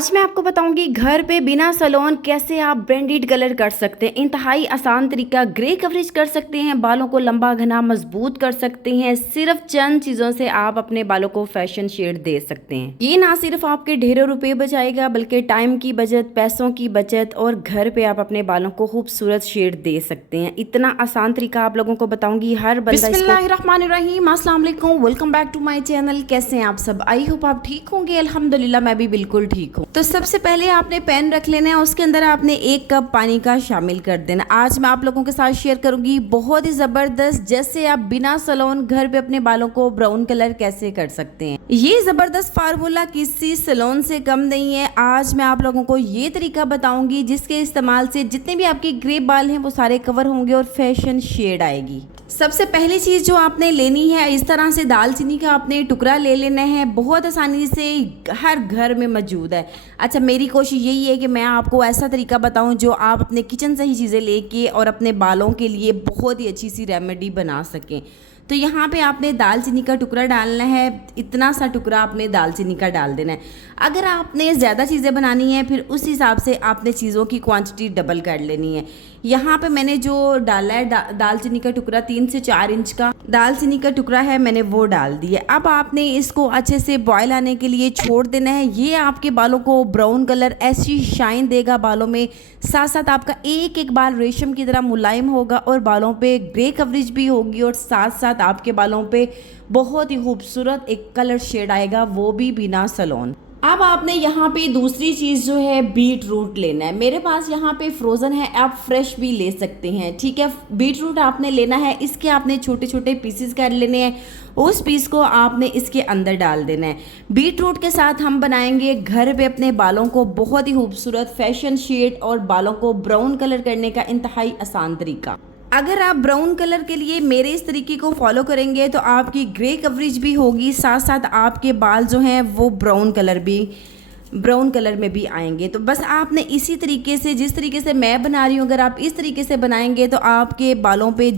आज मैं आपको बताऊंगी घर पे बिना सैलून कैसे आप ब्रांडेड कलर कर सकते हैं। इंतहाई आसान तरीका, ग्रे कवरेज कर सकते हैं, बालों को लंबा घना मजबूत कर सकते हैं। सिर्फ चंद चीज़ों से आप अपने बालों को फैशन शेड दे सकते हैं। ये ना सिर्फ आपके ढेरों रुपए बचाएगा बल्कि टाइम की बचत, पैसों की बचत और घर पे आप अपने बालों को खूबसूरत शेड दे सकते हैं। इतना आसान तरीका आप लोगों को बताऊंगी, हर बंदा बिस्मिल्लाहिर्रहमानिर्रहीम, अस्सलाम वालेकुम, welcome back to my channel. कैसे हैं आप सब? आई होप आप ठीक होंगे। अल्हम्दुलिल्लाह मैं भी बिल्कुल ठीक हूँ। तो सबसे पहले आपने पैन रख लेना है, उसके अंदर आपने 1 कप पानी का शामिल कर देना। आज मैं आप लोगों के साथ शेयर करूंगी बहुत ही ज़बरदस्त जैसे आप बिना सैलून घर पे अपने बालों को ब्राउन कलर कैसे कर सकते हैं। ये ज़बरदस्त फार्मूला किसी सैलून से कम नहीं है। आज मैं आप लोगों को ये तरीका बताऊंगी जिसके इस्तेमाल से जितने भी आपके ग्रे बाल हैं वो सारे कवर होंगे और फैशन शेड आएगी। सबसे पहली चीज़ जो आपने लेनी है, इस तरह से दालचीनी का आपने टुकड़ा ले लेना है। बहुत आसानी से हर घर में मौजूद है। अच्छा, मेरी कोशिश यही है कि मैं आपको ऐसा तरीका बताऊं जो आप अपने किचन से ही चीज़ें लेके और अपने बालों के लिए बहुत ही अच्छी सी रेमेडी बना सकें। तो यहाँ पे आपने दालचीनी का टुकड़ा डालना है, इतना सा टुकड़ा आपने दालचीनी का डाल देना है। अगर आपने ज़्यादा चीज़ें बनानी है फिर उस हिसाब से आपने चीज़ों की क्वांटिटी डबल कर लेनी है। यहाँ पे मैंने जो डाला है दालचीनी का टुकड़ा 3 से 4 इंच का दालचीनी का टुकड़ा है, मैंने वो डाल दिया। अब आपने इसको अच्छे से बॉयल आने के लिए छोड़ देना है। ये आपके बालों को ब्राउन कलर ऐसी शाइन देगा बालों में, साथ साथ आपका एक एक बाल रेशम की तरह मुलायम होगा और बालों पे ग्रे कवरेज भी होगी और साथ साथ आपके बालों पे बहुत ही खूबसूरत एक कलर शेड आएगा, वो भी बिना सैलून। अब आपने यहाँ पे दूसरी चीज़ जो है बीट रूट लेना है। मेरे पास यहाँ पे फ्रोज़न है, आप फ्रेश भी ले सकते हैं, ठीक है। बीट रूट आपने लेना है, इसके आपने छोटे छोटे पीसेस कर लेने हैं। उस पीस को आपने इसके अंदर डाल देना है। बीट रूट के साथ हम बनाएंगे घर पे अपने बालों को बहुत ही खूबसूरत फैशन शेड और बालों को ब्राउन कलर करने का इंतहाई आसान तरीका। अगर आप ब्राउन कलर के लिए मेरे इस तरीके को फॉलो करेंगे तो आपकी ग्रे कवरेज भी होगी, साथ साथ आपके बाल जो हैं वो ब्राउन कलर में भी आएंगे। तो बस आपने इसी तरीके से, जिस तरीके से मैं बना रही हूँ, अगर आप इस तरीके से बनाएंगे तो आपके बालों पे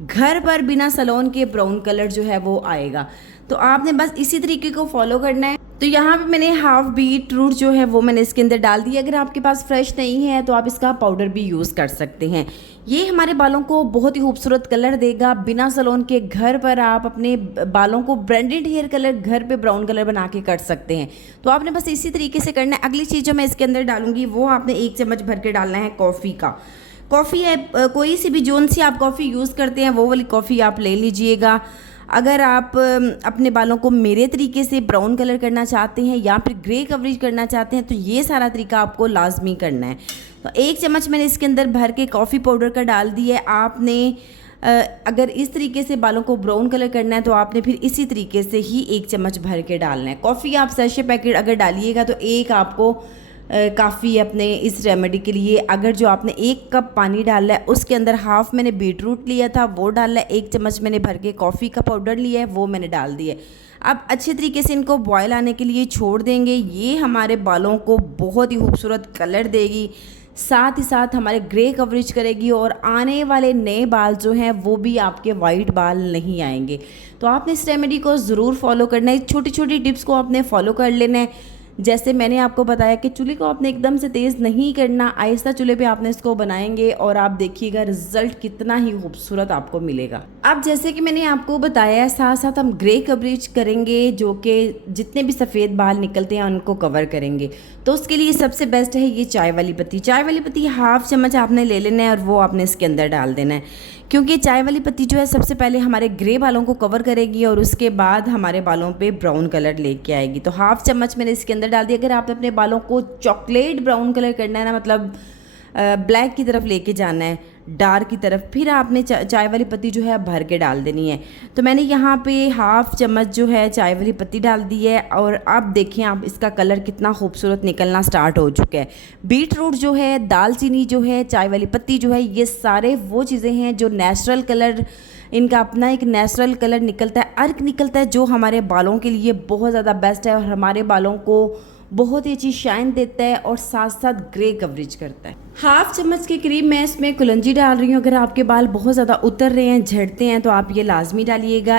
घर पर बिना सैलून के ब्राउन कलर जो है वो आएगा। तो आपने बस इसी तरीके को फॉलो करना है। तो यहाँ पे मैंने हाफ बीट रूट जो है वो मैंने इसके अंदर डाल दिया। अगर आपके पास फ्रेश नहीं है तो आप इसका पाउडर भी यूज़ कर सकते हैं। ये हमारे बालों को बहुत ही खूबसूरत कलर देगा बिना सैलून के। घर पर आप अपने बालों को ब्रांडेड हेयर कलर घर पे ब्राउन कलर बना के कर सकते हैं। तो आपने बस इसी तरीके से करना है। अगली चीज़ जो मैं इसके अंदर डालूंगी वो आपने 1 चम्मच भर के डालना है कॉफ़ी का। कॉफ़ी है कोई सी भी, जोन सी आप कॉफ़ी यूज़ करते हैं वो वाली कॉफ़ी आप ले लीजिएगा। अगर आप अपने बालों को मेरे तरीके से ब्राउन कलर करना चाहते हैं या फिर ग्रे कवरेज करना चाहते हैं तो ये सारा तरीका आपको लाजमी करना है। तो 1 चम्मच मैंने इसके अंदर भर के कॉफ़ी पाउडर का डाल दिया है। आपने अगर इस तरीके से बालों को ब्राउन कलर करना है तो आपने फिर इसी तरीके से ही 1 चम्मच भर के डालना है। कॉफ़ी आप सैशे पैकेट अगर डालिएगा तो एक आपको काफ़ी अपने इस रेमेडी के लिए। अगर जो आपने 1 कप पानी डाला है उसके अंदर हाफ मैंने बीट रूट लिया था वो डाला है, 1 चम्मच मैंने भर के कॉफ़ी का पाउडर लिया है वो मैंने डाल दिया। अब अच्छे तरीके से इनको बॉयल आने के लिए छोड़ देंगे। ये हमारे बालों को बहुत ही खूबसूरत कलर देगी, साथ ही साथ हमारे ग्रे कवरेज करेगी और आने वाले नए बाल जो हैं वो भी आपके वाइट बाल नहीं आएंगे। तो आपने इस रेमेडी को ज़रूर फॉलो करना है। छोटी छोटी टिप्स को आपने फॉलो कर लेना है। जैसे मैंने आपको बताया कि चूल्हे को आपने एकदम से तेज़ नहीं करना, आहिस्ता चूल्हे पे आपने इसको बनाएंगे और आप देखिएगा रिजल्ट कितना ही खूबसूरत आपको मिलेगा। अब जैसे कि मैंने आपको बताया, साथ साथ हम ग्रे कवरेज करेंगे जो कि जितने भी सफ़ेद बाल निकलते हैं उनको कवर करेंगे। तो उसके लिए सबसे बेस्ट है ये चाय वाली पत्ती। चाय वाली पत्ती हाफ चम्मच आपने ले लेना है और वो आपने इसके अंदर डाल देना है, क्योंकि चाय वाली पत्ती जो है सबसे पहले हमारे ग्रे बालों को कवर करेगी और उसके बाद हमारे बालों पे ब्राउन कलर लेके आएगी। तो हाफ चम्मच मैंने इसके अंदर डाल दिया। अगर आपने अपने बालों को चॉकलेट ब्राउन कलर करना है ना, मतलब ब्लैक की तरफ लेके जाना है, डार्क की तरफ, फिर आपने चाय वाली पत्ती जो है भर के डाल देनी है। तो मैंने यहाँ पे हाफ चम्मच जो है चाय वाली पत्ती डाल दी है और अब देखें आप इसका कलर कितना खूबसूरत निकलना स्टार्ट हो चुका है। बीट रूट जो है, दालचीनी जो है, चाय वाली पत्ती जो है, ये सारे वो चीज़ें हैं जो नेचुरल कलर, इनका अपना एक नेचुरल कलर निकलता है, अर्क निकलता है जो हमारे बालों के लिए बहुत ज़्यादा बेस्ट है और हमारे बालों को बहुत ही अच्छी शाइन देता है और साथ साथ ग्रे कवरेज करता है। हाफ चम्मच के करीब मैं इसमें कुलंजी डाल रही हूँ। अगर आपके बाल बहुत ज़्यादा उतर रहे हैं, झड़ते हैं, तो आप ये लाजमी डालिएगा।